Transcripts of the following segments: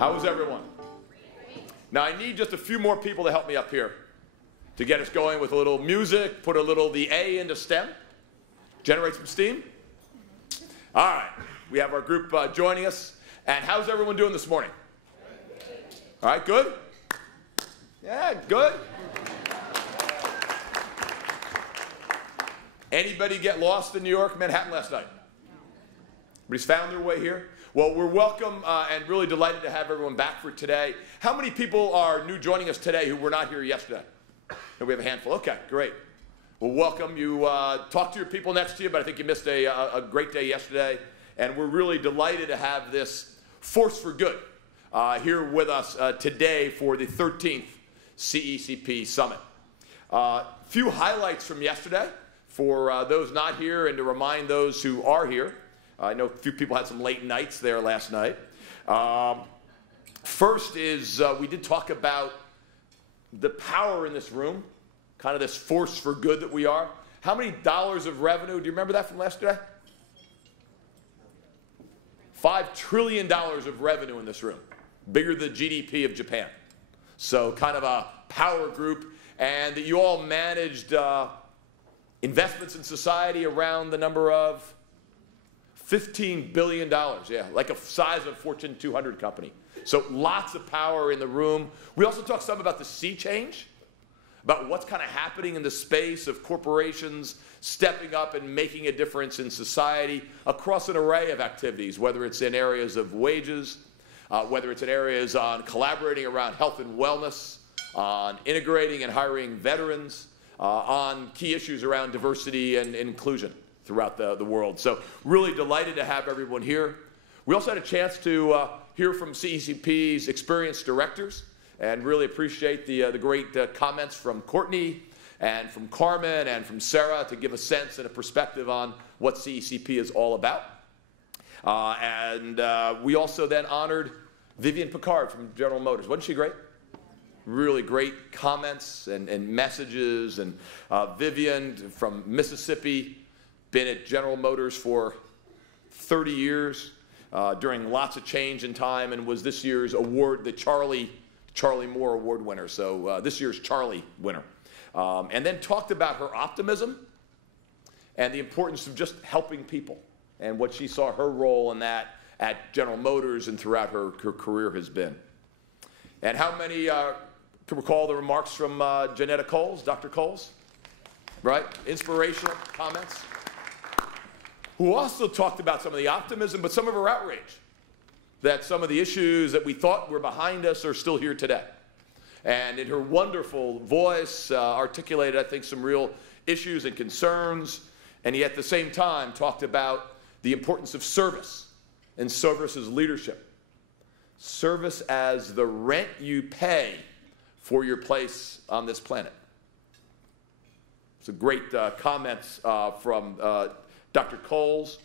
How is everyone? Now I need just a few more people to help me up here to get us going with a little music, put a little the A into STEM, generate some steam. All right, we have our group joining us. And how's everyone doing this morning? All right, good? Yeah, good. Anybody get lost in New York, Manhattan last night? Everybody's found their way here? Well, we're welcome and really delighted to have everyone back for today. How many people are new joining us today who were not here yesterday? And we have a handful. Okay, great. Well, welcome. You talk to your people next to you, but I think you missed a great day yesterday. And we're really delighted to have this Force for Good here with us today for the 13th CECP Summit. Few highlights from yesterday for those not here and to remind those who are here. I know a few people had some late nights there last night. First is we did talk about the power in this room, kind of this force for good that we are. How many dollars of revenue? Do you remember that from yesterday? $5 trillion of revenue in this room, bigger than the GDP of Japan. So kind of a power group, and that you all managed investments in society around the number of $15 billion, yeah, like a size of a Fortune 200 company. So lots of power in the room. We also talked some about the sea change, about what's kind of happening in the space of corporations stepping up and making a difference in society across an array of activities, whether it's in areas of wages, whether it's in areas on collaborating around health and wellness, on integrating and hiring veterans, on key issues around diversity and inclusion throughout the world. So really delighted to have everyone here. We also had a chance to hear from CECP's experienced directors and really appreciate the great comments from Courtney and from Carmen and from Sarah to give a sense and a perspective on what CECP is all about. We also then honored Vivian Picard from General Motors. Wasn't she great? Really great comments and messages. And Vivian from Mississippi, been at General Motors for 30 years during lots of change in time, and was this year's award, the Charlie Moore Award winner. So this year's Charlie winner. And then talked about her optimism and the importance of just helping people and what she saw her role in that at General Motors and throughout her career has been. And how many can recall the remarks from Janetta Coles, Dr. Coles? Right? Inspirational comments. Who also talked about some of the optimism, but some of her outrage, that some of the issues that we thought were behind us are still here today. And in her wonderful voice, articulated, I think, some real issues and concerns, and yet at the same time talked about the importance of service and service as leadership. Service as the rent you pay for your place on this planet. Some great comments from Dr. Coles.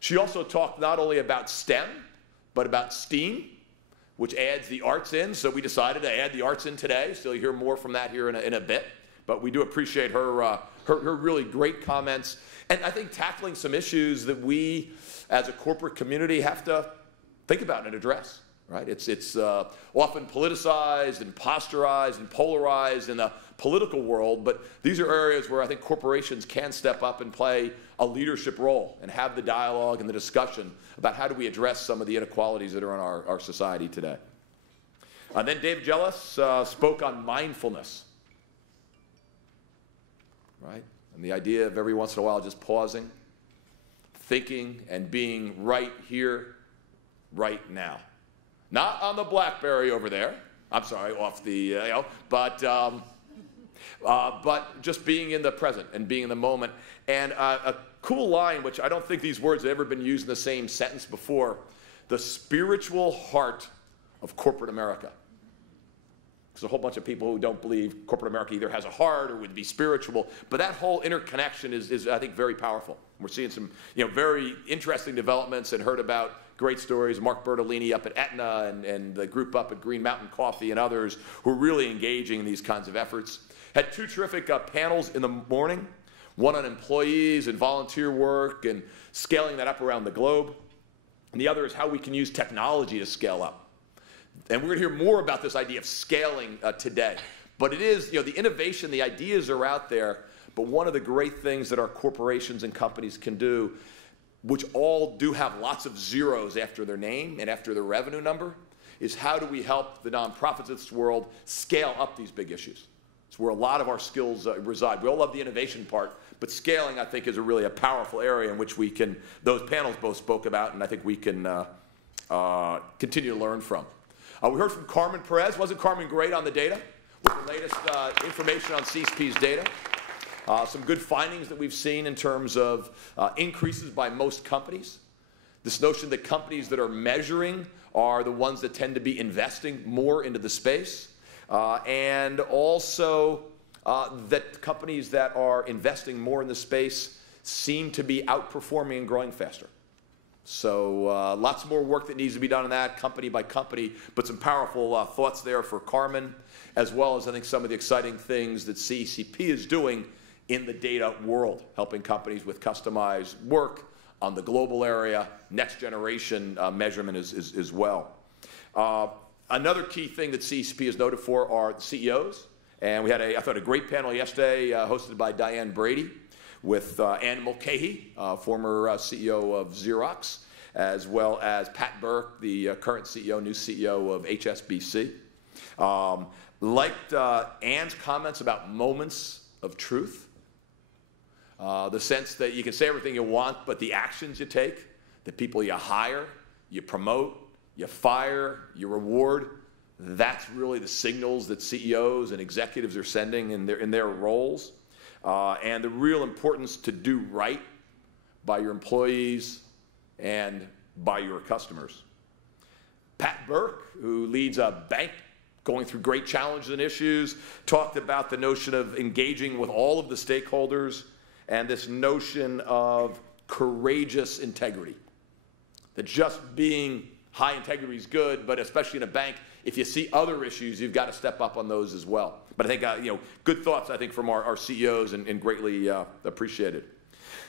She also talked not only about STEM, but about STEAM, which adds the arts in. So we decided to add the arts in today. So you'll hear more from that here in a bit. But we do appreciate her really great comments. And I think tackling some issues that we, as a corporate community, have to think about and address. Right? It's often politicized and posturized and polarized in the political world, but these are areas where I think corporations can step up and play a leadership role and have the dialogue and the discussion about how do we address some of the inequalities that are in our society today. Then Dave Jealous spoke on mindfulness, right? And the idea of every once in a while just pausing, thinking, and being right here, right now. Not on the BlackBerry over there. I'm sorry, off the, but just being in the present and being in the moment. And a cool line, which I don't think these words have ever been used in the same sentence before, the spiritual heart of corporate America. There's a whole bunch of people who don't believe corporate America either has a heart or would be spiritual, but that whole interconnection is I think, very powerful. We're seeing some very interesting developments and heard about great stories. Mark Bertolini up at Aetna and the group up at Green Mountain Coffee and others who are really engaging in these kinds of efforts. Had two terrific panels in the morning, one on employees and volunteer work and scaling that up around the globe. And the other is how we can use technology to scale up. And we're going to hear more about this idea of scaling today. But it is, the innovation, the ideas are out there. But one of the great things that our corporations and companies can do, which all do have lots of zeros after their name and after their revenue number, is how do we help the nonprofits of this world scale up these big issues? It's where a lot of our skills reside. We all love the innovation part, but scaling, I think, is really a powerful area in which we can, those panels both spoke about, and I think we can continue to learn from. We heard from Carmen Perez. Wasn't Carmen great on the data? With the latest information on CECP's data. Some good findings that we've seen in terms of increases by most companies. This notion that companies that are measuring are the ones that tend to be investing more into the space. And also that companies that are investing more in the space seem to be outperforming and growing faster. So lots more work that needs to be done on that, company by company, but some powerful thoughts there for Carmen, as well as I think some of the exciting things that CECP is doing in the data world, helping companies with customized work on the global area, next generation measurement as well. Another key thing that CECP is noted for are the CEOs. And we had, I thought, a great panel yesterday hosted by Diane Brady with Ann Mulcahy, former CEO of Xerox, as well as Pat Burke, the current CEO, new CEO of HSBC. Liked Ann's comments about moments of truth. The sense that you can say everything you want, but the actions you take, the people you hire, you promote, you fire, you reward, that's really the signals that CEOs and executives are sending in their roles. And the real importance to do right by your employees and by your customers. Pat Burke, who leads a bank going through great challenges and issues, talked about the notion of engaging with all of the stakeholders and this notion of courageous integrity. That just being high integrity is good, but especially in a bank, if you see other issues, you've got to step up on those as well. But I think, good thoughts, I think, from our CEOs and greatly appreciated.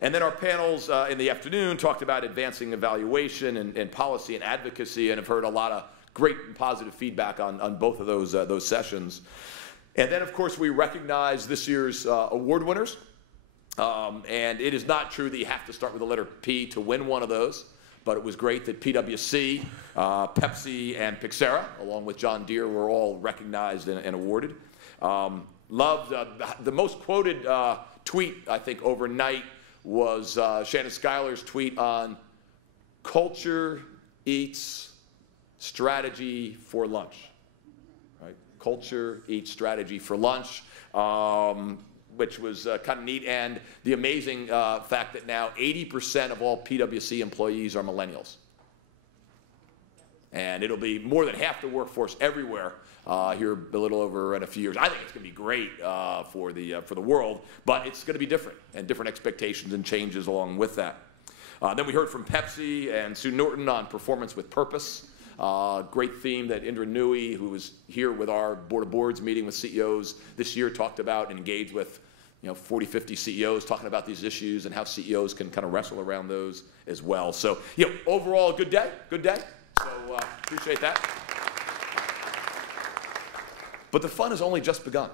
And then our panels in the afternoon talked about advancing evaluation and policy and advocacy, and have heard a lot of great and positive feedback on both of those sessions. And then, of course, we recognize this year's award winners. And it is not true that you have to start with the letter P to win one of those. But it was great that PwC, Pepsi, and Pixera, along with John Deere, were all recognized and awarded. Loved the most quoted tweet, I think, overnight was Shannon Schuyler's tweet on culture eats strategy for lunch. Right? Culture eats strategy for lunch. Which was kind of neat, and the amazing fact that now 80% of all PwC employees are millennials. And it'll be more than half the workforce everywhere here a little over in a few years. I think it's going to be great for the world, but it's going to be different, and different expectations and changes along with that. Then we heard from Pepsi and Sue Norton on performance with purpose. Great theme that Indra Nui, who was here with our Board of Boards meeting with CEOs this year, talked about and engaged with 40, 50 CEOs talking about these issues and how CEOs can kind of wrestle around those as well. So, overall, a good day, So, appreciate that. But the fun has only just begun.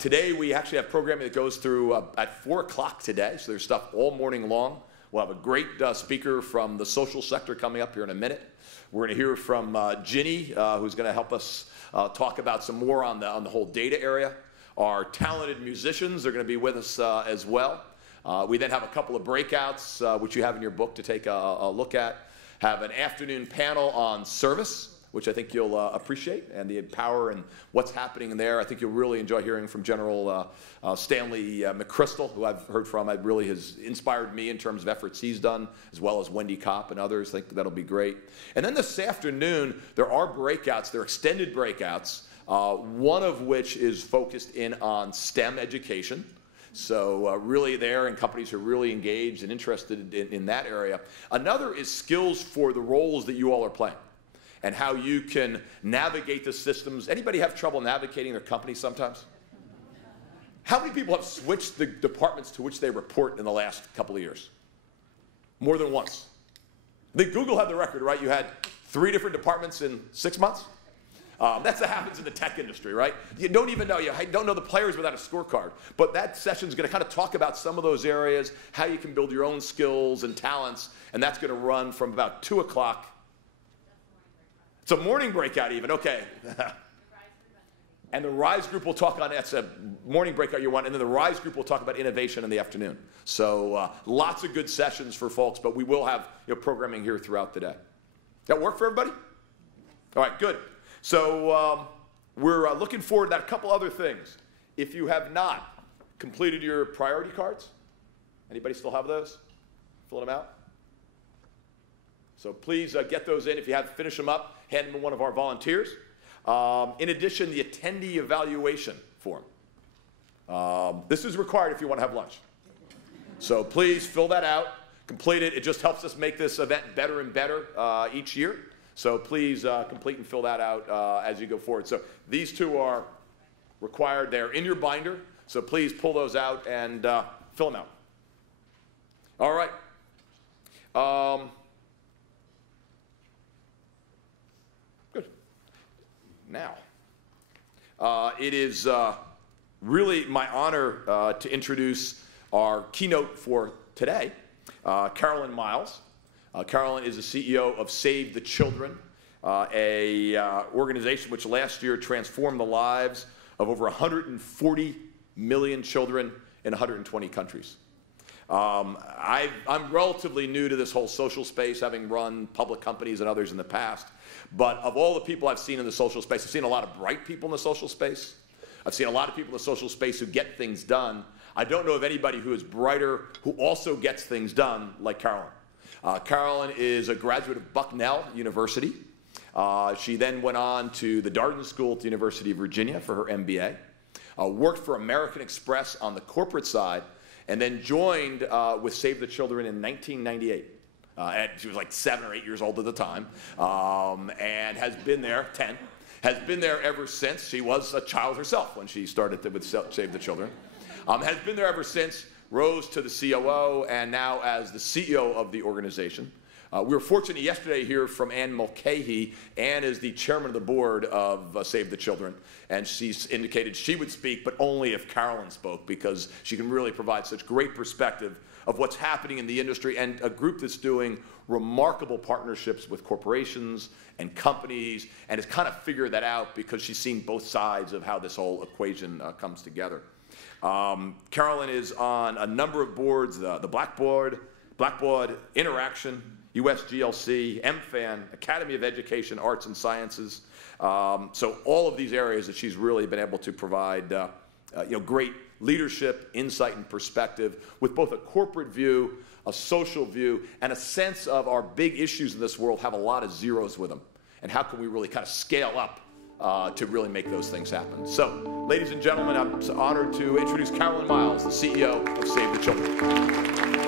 Today, we actually have programming that goes through at 4 o'clock today, so there's stuff all morning long. We'll have a great speaker from the social sector coming up here in a minute. We're going to hear from Ginny, who's going to help us talk about some more on the whole data area. Our talented musicians are going to be with us as well. We then have a couple of breakouts, which you have in your book to take a look at. Have an afternoon panel on service, which I think you'll appreciate, and the power and what's happening there. I think you'll really enjoy hearing from General Stanley McChrystal, who I've heard from. It really has inspired me in terms of efforts he's done, as well as Wendy Kopp and others. I think that'll be great. And then this afternoon, there are breakouts. They're extended breakouts, one of which is focused in on STEM education. So really there, and companies are really engaged and interested in that area. Another is skills for the roles that you all are playing, and how you can navigate the systems. Anybody have trouble navigating their company sometimes? How many people have switched the departments to which they report in the last couple of years? More than once. I think Google had the record, right? You had 3 different departments in 6 months? That's what happens in the tech industry, right? You don't even know, you don't know the players without a scorecard. But that session is going to kind of talk about some of those areas, how you can build your own skills and talents, and that's going to run from about 2 o'clock. It's a morning breakout even, okay. And the RISE group will talk on, that's a morning breakout you want, and then the RISE group will talk about innovation in the afternoon. So lots of good sessions for folks, but we will have programming here throughout the day. That work for everybody? All right, good. So we're looking forward to that. A couple other things. If you have not completed your priority cards, anybody still have those? Filling them out? So please get those in. If you haven't finished them up, hand them to one of our volunteers. In addition, the attendee evaluation form. This is required if you want to have lunch. So please fill that out, complete it. It just helps us make this event better and better each year. So please complete and fill that out as you go forward. So these 2 are required. They're in your binder. So please pull those out and fill them out. All right. Good. Now, it is really my honor to introduce our keynote for today, Carolyn Miles. Carolyn is the CEO of Save the Children, an organization which last year transformed the lives of over 140 million children in 120 countries. I'm relatively new to this whole social space, having run public companies and others in the past. But of all the people I've seen in the social space, I've seen a lot of bright people in the social space. I've seen a lot of people in the social space who get things done. I don't know of anybody who is brighter, who also gets things done like Carolyn. Carolyn is a graduate of Bucknell University. She then went on to the Darden School at the University of Virginia for her MBA, worked for American Express on the corporate side, and then joined with Save the Children in 1998. And she was like 7 or 8 years old at the time, and has been there, 10, has been there ever since. She was a child herself when she started with Save the Children. Has been there ever since, rose to the COO, and now as the CEO of the organization. We were fortunate yesterday to hear from Ann Mulcahy. Ann is the chairman of the board of Save the Children, and she's indicated she would speak, but only if Carolyn spoke, because she can really provide such great perspective of what's happening in the industry, and a group that's doing remarkable partnerships with corporations and companies, and has kind of figured that out because she's seen both sides of how this whole equation comes together. Carolyn is on a number of boards, the Blackboard, Interaction, USGLC, MFAN, Academy of Education, Arts and Sciences. So all of these areas that she's really been able to provide great leadership, insight, and perspective with both a corporate view, a social view, and a sense of our big issues in this world have a lot of zeros with them. And how can we really kind of scale up to really make those things happen. So, ladies and gentlemen, I'm honored to introduce Carolyn Miles, the CEO of Save the Children.